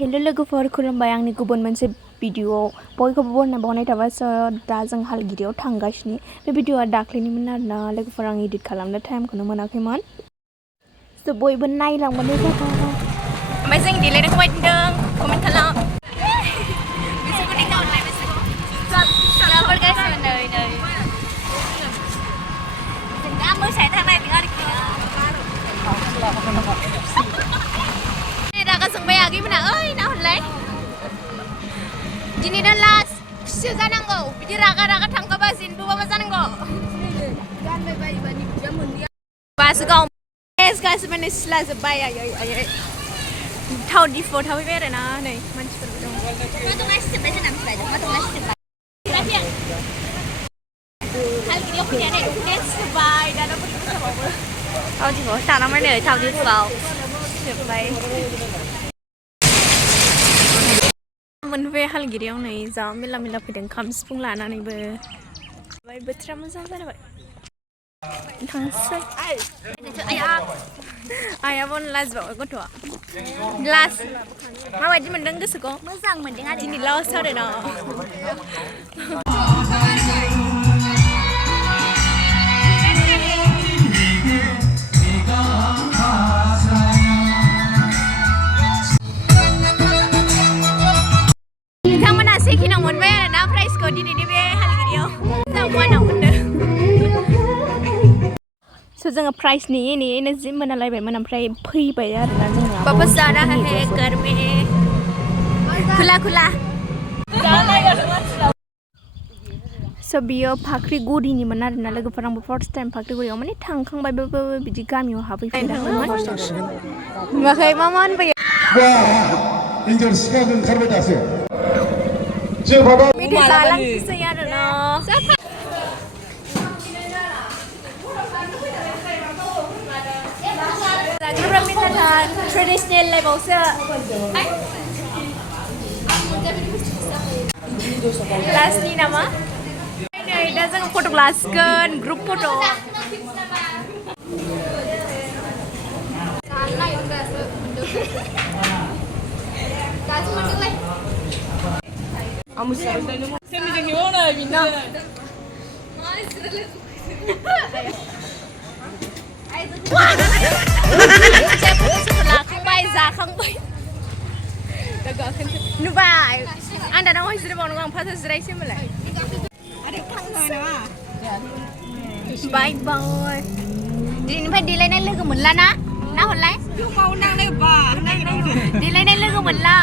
hello लोगोफोर खुलुमबाय आंनि गुबुन मोनसे भिडिअ बयखौबो बरायना बावनाय थाबाय दा जों हालगिरियाव थांगासिनो बे भिडिअआ दाख्लैनिमोन आरोना लोगोफोर आं एडिट खालामनो टाइमखौनो मोनाखैमोन स' बयबो नायलांबानो जाबाय ओमफ्राय जों देलायनायखौ बायदि नुदों कमेन्ट खालाम बिसोरखौ देखायहरलाय बिसोरखौ नै जों दा मोसानो थांनायदों आरोखि रागा जोंबाय आगैमोना ओइ ना हरलाय दिनै दा लास्ट खुसि जानांगौ बिदि रागा रागा थांखाबा जेनबोबा मा जानांगौ गानबाय बायोबा निबिया मोनैया बासो गाव गासिबो सिला जोब्बाय आयै थाव डिफुआव थाफैबाय आरोना नै मानसिफोरबो दं मा दं आसिजोब्बाय जोंना मिथिबाय मा दं आसिजोब्बाय हालगिरियाव फैनानै दख'नाया सिजोब्बाय दाना मोसाबावो थाव डिफुआव थानांबाय नै थाव डिफुआव जोब्बाय मोनफैबाय हालगिरियाव नै जा मेला मेला फैदों खाम सिफुं लानानैबो ओमफ्राय बोथोरा मोजां जाबाय थांसै आइयाबो लाजबावबाय गथ'आ लास्ट माबायदि मोनदों गोसोखौ मोजां मोनदों आरो दिनै लास्ट आरोना बिथांमोना सेकेन्डआव मोनबाय आरोना प्राइजखौ दिनैनि बे हालगिरियाव जों वानाव मोनदों स' जोङो प्राइज नेयै नेयैनो जि मोनालायबायमोन ओमफ्राय फैबाय आरोना जोंना वापस जाना है घर में खुला खुला स' बियो फाख्रिगुरिनिमोन आरोना लोगोफोर आंबो फार्स्ट टाइम फाख्रिगुरियाव माने थांखांबायबाबो बिदि गामियाव हाबहैफेराखैमोन नुवाखै मा होनबाय हिन्जाव सिख्लाखौ ओंखारबाय दासो मेथाइ जालांसै आरोना जाग्राफ्रा मेथाइ ट्रेडिसनेल लाइफआवसो क्लासनि नामा नै दा जों फट' लासिगोन ग्रुप फट' लाखांबाय जाखांबाय नुबाय आं दाना जिरायबावनांगौ आं फार्स्टआव जिरायसै होनबालाय बाय बाय दिनैनिफ्राय देलायनाय लोगो मोनला ना हरलाय देलायनाय लोगो मोनला